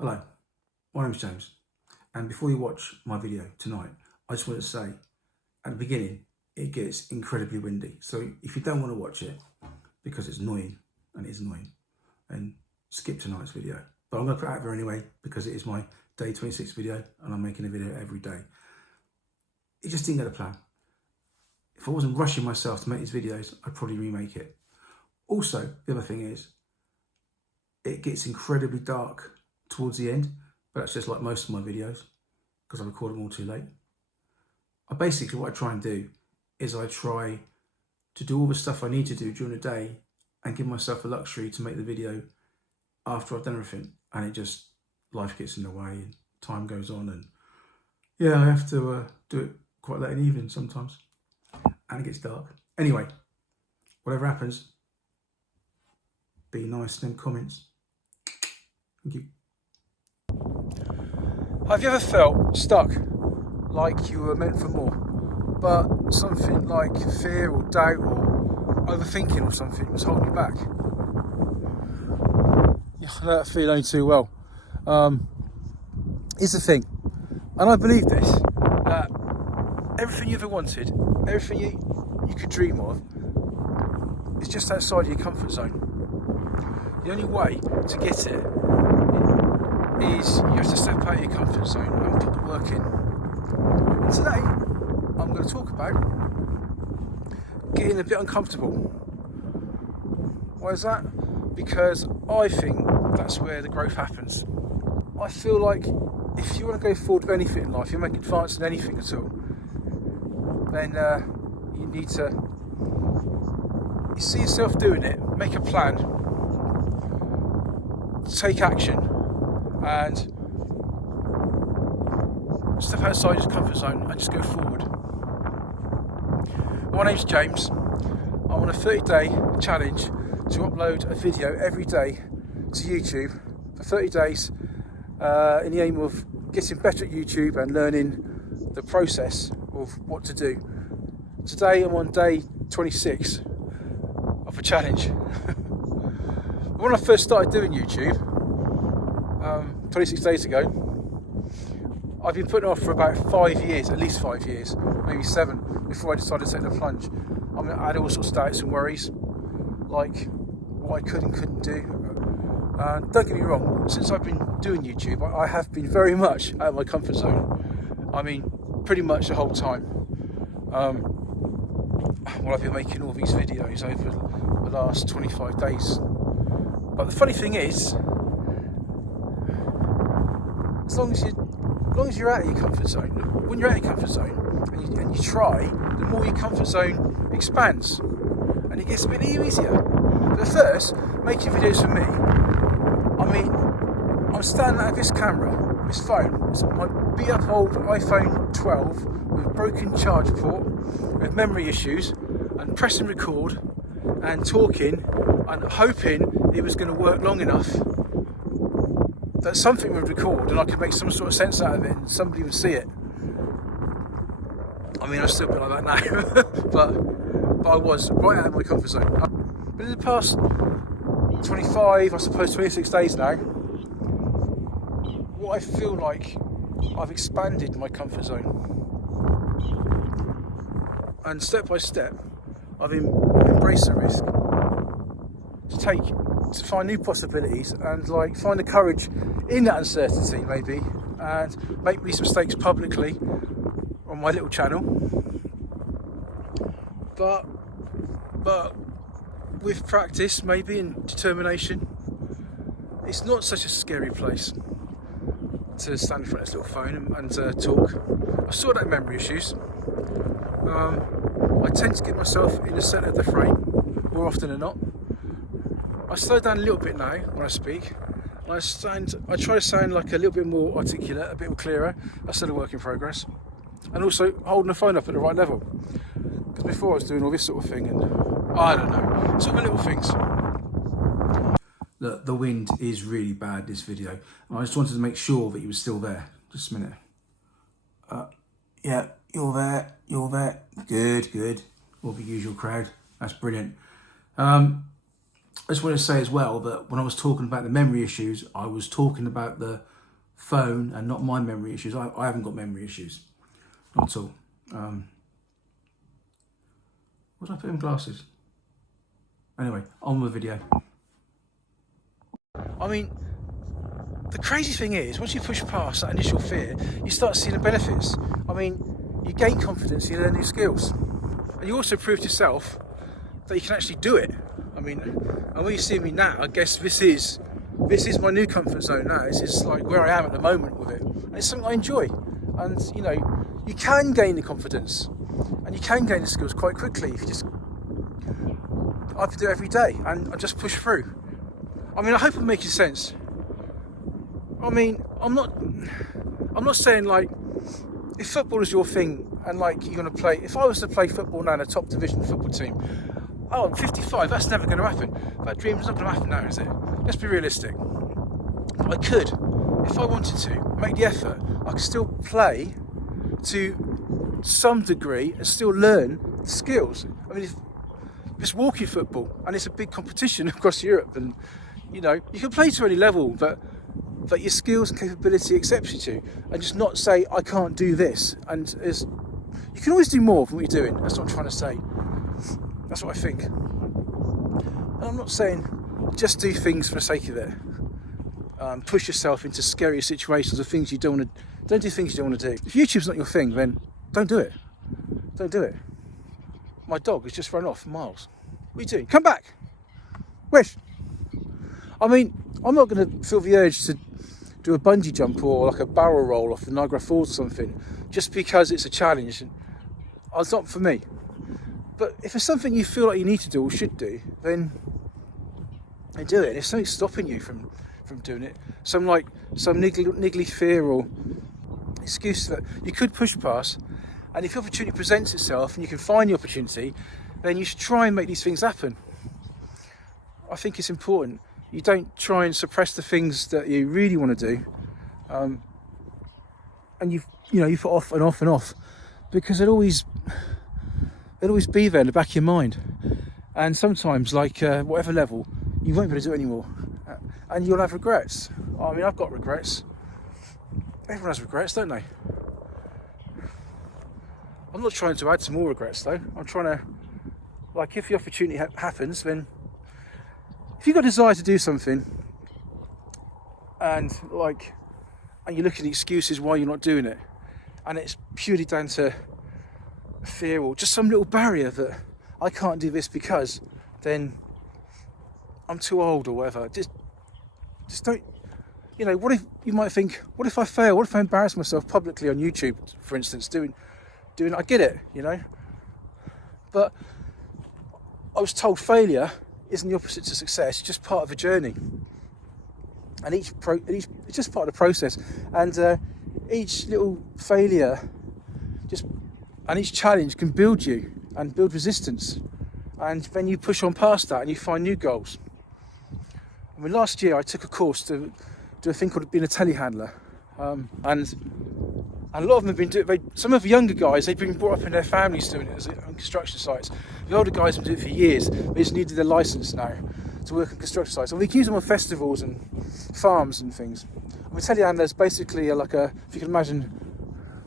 Hello, my name's James, and before you watch my video tonight, I just want to say, at the beginning, it gets incredibly windy. So if you don't want to watch it, because it's annoying, and it is annoying, then skip tonight's video. But I'm going to put it out there anyway, because it is my day 26 video, and I'm making a video every day. It just didn't get a plan. If I wasn't rushing myself to make these videos, I'd probably remake it. Also, the other thing is, it gets incredibly dark towards the end, but that's just like most of my videos because I record them all too late. Basically what I try and do is I try to do all the stuff I need to do during the day and give myself a luxury to make the video after I've done everything, and it just, life gets in the way and time goes on, and yeah, I have to do it quite late in the evening sometimes, and it gets dark. Anyway, whatever happens, be nice in them comments. Thank you. Have you ever felt stuck, like you were meant for more, but something like fear or doubt or overthinking or something was holding you back? Yeah, I know that feeling only too well. Here's the thing, and I believe this, that everything you ever wanted, everything you could dream of, is just outside of your comfort zone. The only way to get it is you have to step out of your comfort zone and put the work in. And today, I'm going to talk about getting a bit uncomfortable. Why is that? Because I think that's where the growth happens. I feel like if you want to go forward with anything in life, you make advance in anything at all, then you need to, you see yourself doing it, make a plan, take action, and step outside your comfort zone and just go forward. My name's James. I'm on a 30-day challenge to upload a video every day to YouTube for 30 days in the aim of getting better at YouTube and learning the process of what to do. Today I'm on day 26 of a challenge. When I first started doing YouTube 26 days ago, I've been putting it off for about 5 years, at least 5 years, maybe 7, before I decided to take the plunge. I mean, I had all sorts of doubts and worries, like what I could and couldn't do. Don't get me wrong, since I've been doing YouTube, I have been very much out of my comfort zone. I mean, pretty much the whole time. Well, I've been making all these videos over the last 25 days. But the funny thing is, as long as you're out of your comfort zone, when you're out of your comfort zone and you try, the more your comfort zone expands and it gets a bit easier. But first, making videos for me, I mean, I'm standing out of this camera, this phone, it's my beat up old iPhone 12 with broken charge port, with memory issues, and pressing record and talking and hoping it was going to work long enough that something would record and I could make some sort of sense out of it and somebody would see it. I mean, I'm still a bit like that now, but I was right out of my comfort zone. But in the past 25, I suppose 26 days now, what I feel like I've expanded my comfort zone. And step by step, I've embraced the risk to find new possibilities and like find the courage in that uncertainty maybe, and make these mistakes publicly on my little channel. But with practice maybe and determination, it's not such a scary place to stand in front of this little phone and talk. I've sorted out memory issues. I tend to get myself in the centre of the frame more often than not. I slow down a little bit now when I speak. I try to sound like a little bit more articulate, a bit more clearer. That's still a work in progress. And also holding the phone up at the right level. Because before I was doing all this sort of thing, and I don't know, sort of little things. Look, the wind is really bad this video, and I just wanted to make sure that you were still there. Just a minute. Yeah, you're there. Good. All the usual crowd. That's brilliant. I just want to say as well that when I was talking about the memory issues, I was talking about the phone and not my memory issues. I haven't got memory issues, not at all. What did I put in glasses? Anyway, on with the video. I mean, the crazy thing is, once you push past that initial fear, you start seeing the benefits. I mean, you gain confidence, you learn new skills. And you also prove to yourself that you can actually do it. I mean, and when you see me now, I guess this is my new comfort zone now. This is like where I am at the moment with it. And it's something I enjoy. And, you know, you can gain the confidence and you can gain the skills quite quickly if you just... I have to do it every day and I just push through. I mean, I hope I'm making sense. I mean, I'm not saying like, if football is your thing and like you're going to play, if I was to play football now in a top division football team, oh, I'm 55, that's never going to happen. That dream's not going to happen now, is it? Let's be realistic. But I could, if I wanted to, make the effort. I could still play to some degree and still learn the skills. I mean, if it's walking football and it's a big competition across Europe, and you know, you can play to any level, but your skills and capability accepts you to, and just not say I can't do this. And you can always do more than what you're doing. That's what I'm trying to say. That's what I think. And I'm not saying just do things for the sake of it. Push yourself into scary situations or things you don't want to. Don't do things you don't want to do. If YouTube's not your thing, then don't do it. Don't do it. My dog has just run off miles. What are you doing? Come back. Wish. I mean, I'm not going to feel the urge to do a bungee jump or like a barrel roll off the Niagara Falls or something just because it's a challenge. It's not for me. But if it's something you feel like you need to do or should do, then do it. And if something's stopping you from doing it, some niggly fear or excuse that you could push past, and if the opportunity presents itself and you can find the opportunity, then you should try and make these things happen. I think it's important. You don't try and suppress the things that you really want to do, and you put off and off and off, because it'll always be there in the back of your mind. And sometimes, like whatever level, you won't be able to do it anymore, and you'll have regrets. I mean, I've got regrets. Everyone has regrets, don't they? I'm not trying to add some more regrets though. I'm trying to, like, if the opportunity happens, then if you've got a desire to do something and you're looking at excuses why you're not doing it, and it's purely down to fear or just some little barrier that I can't do this because then I'm too old or whatever, just don't, you know, what if you might think, what if I fail? What if I embarrass myself publicly on YouTube, for instance, doing, I get it, you know, but I was told failure isn't the opposite to success, it's just part of a journey. And it's just part of the process. And each little failure and each challenge can build you and build resistance. And then you push on past that and you find new goals. I mean, last year I took a course to do a thing called being a telehandler. And a lot of them have been doing, some of the younger guys, they've been brought up in their families doing it on construction sites. The older guys have been doing it for years, they just needed their license now to work on construction sites. And we can use them on festivals and farms and things. I mean, telehandler is basically like if you can imagine,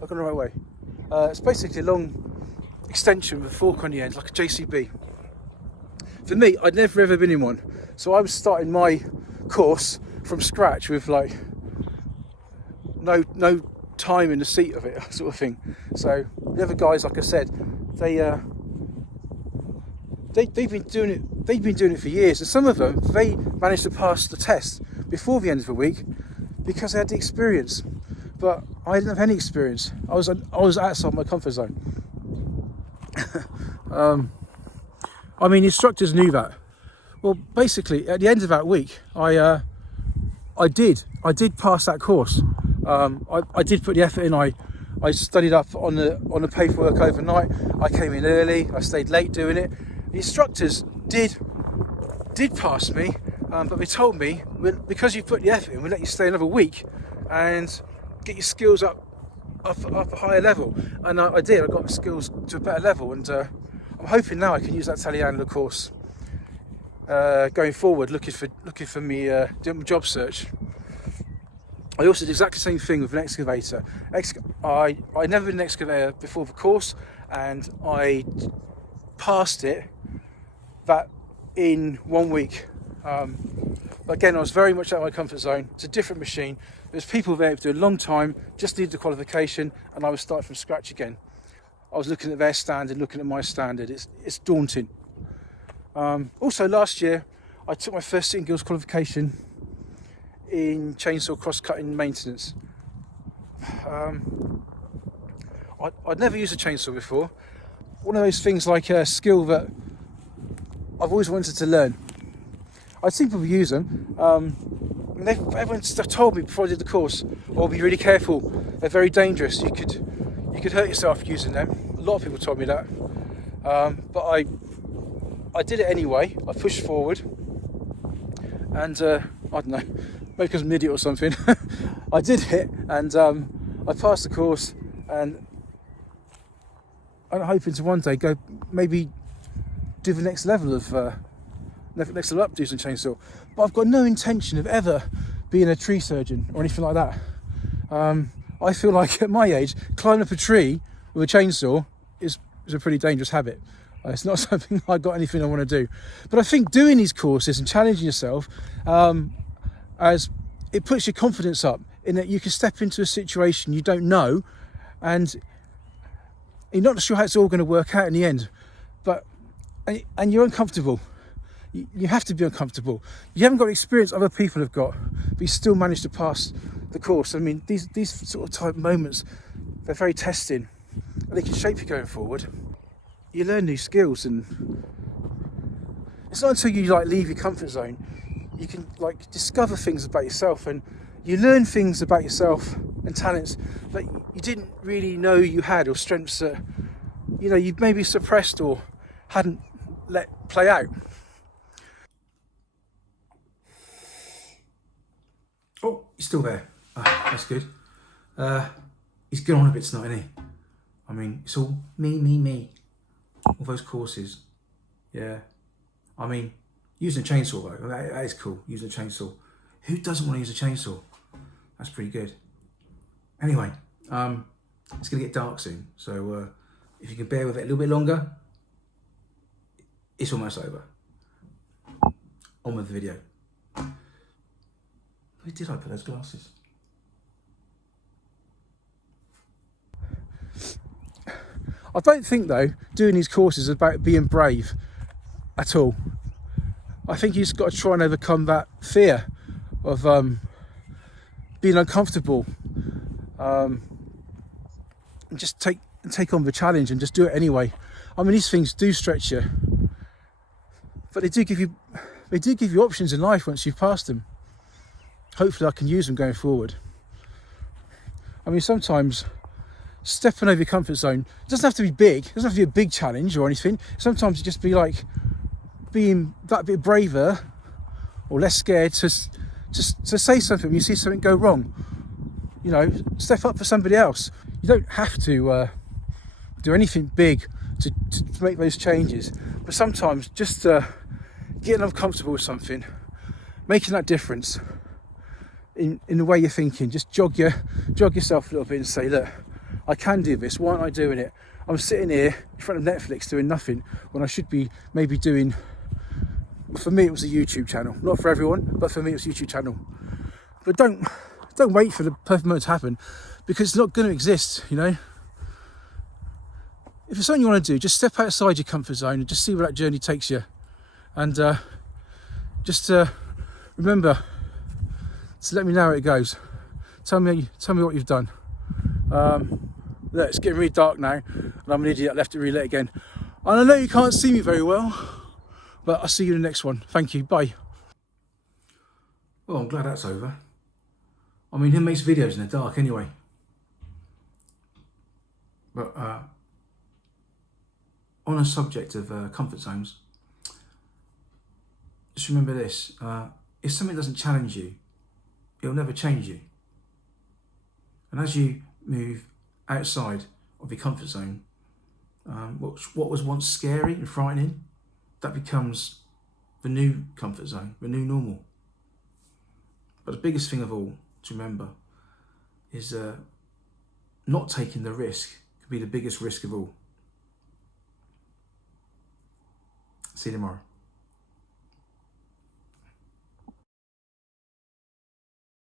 I've gone the right way. It's basically a long extension with a fork on the end, like a JCB. For me, I'd never ever been in one. So I was starting my course from scratch with like no time in the seat of it, sort of thing. So the other guys, like I said, they've been doing it for years, and some of them they managed to pass the test before the end of the week because they had the experience. But I didn't have any experience. I was outside my comfort zone. I mean, instructors knew that. Well, basically, at the end of that week, I did pass that course. I did put the effort in. I studied up on the paperwork overnight. I came in early. I stayed late doing it. The instructors did pass me, but they told me, because you put the effort in, we'll let you stay another week and get your skills up a higher level. And I did. I got the skills to a better level, and I'm hoping now I can use that telehandler course going forward, looking for me doing my job search. I also did exactly the same thing with an excavator. I never did an excavator before the course, and I passed it that in 1 week. Again, I was very much out of my comfort zone. It's a different machine. There's people there who've done a long time, just needed the qualification, and I was starting from scratch again. I was looking at their standard, looking at my standard. It's daunting. Also, last year, I took my first sitting girls qualification in chainsaw cross-cutting maintenance. I'd never used a chainsaw before. One of those things, like a skill that I've always wanted to learn. I'd seen people use them. Everyone told me before I did the course, "Oh, be really careful. They're very dangerous. You could hurt yourself using them." A lot of people told me that. But I did it anyway. I pushed forward, and I don't know, maybe because I'm an idiot or something. I did it, and I passed the course, and I'm hoping to one day go maybe do the next level of next level up using chainsaw. But I've got no intention of ever being a tree surgeon or anything like that. I feel like at my age, climbing up a tree with a chainsaw is a pretty dangerous habit. It's not something I got anything I want to do. But I think doing these courses and challenging yourself, as it puts your confidence up in that you can step into a situation you don't know, and you're not sure how it's all going to work out in the end. And you're uncomfortable. You have to be uncomfortable. You haven't got the experience other people have got, but you still manage to pass the course. I mean, these sort of type moments, they're very testing, and they can shape you going forward. You learn new skills, and it's not until you leave your comfort zone you can discover things about yourself, and you learn things about yourself and talents that you didn't really know you had, or strengths that you maybe suppressed or hadn't let play out. Oh, he's still there. That's good. He's going on a bit tonight, isn't he? I mean, it's all me. All those courses. Yeah. I mean, using a chainsaw though, that is cool. Using a chainsaw. Who doesn't want to use a chainsaw? That's pretty good. Anyway, it's going to get dark soon. So if you can bear with it a little bit longer, it's almost over. On with the video. Where did I put those glasses? I don't think though doing these courses is about being brave at all. I think you've just got to try and overcome that fear of being uncomfortable, and just take on the challenge and just do it anyway. I mean, these things do stretch you, but they do give you options in life once you've passed them. Hopefully I can use them going forward. I mean, sometimes stepping over your comfort zone doesn't have to be big. It doesn't have to be a big challenge or anything. Sometimes it just be like being that bit braver or less scared to say something when you see something go wrong. Step up for somebody else. You don't have to do anything big to make those changes. But sometimes just getting uncomfortable with something, making that difference in the way you're thinking, just jog yourself a little bit and say, look, I can do this. Why aren't I doing it? I'm sitting here in front of Netflix doing nothing when I should be maybe doing. For me, it was a YouTube channel. Not for everyone, but for me, it was a YouTube channel. But don't wait for the perfect moment to happen, because it's not going to exist. If it's something you want to do, just step outside your comfort zone and just see where that journey takes you. And just remember to let me know how it goes. Tell me what you've done. Look, it's getting really dark now, and I'm an idiot. I left it relit again. And I know you can't see me very well, but I'll see you in the next one. Thank you. Bye. Well, I'm glad that's over. I mean, who makes videos in the dark anyway? But on a subject of comfort zones, just remember this. If something doesn't challenge you, it'll never change you. And as you move outside of your comfort zone, what was once scary and frightening, that becomes the new comfort zone, the new normal. But the biggest thing of all to remember is not taking the risk could be the biggest risk of all. See you tomorrow.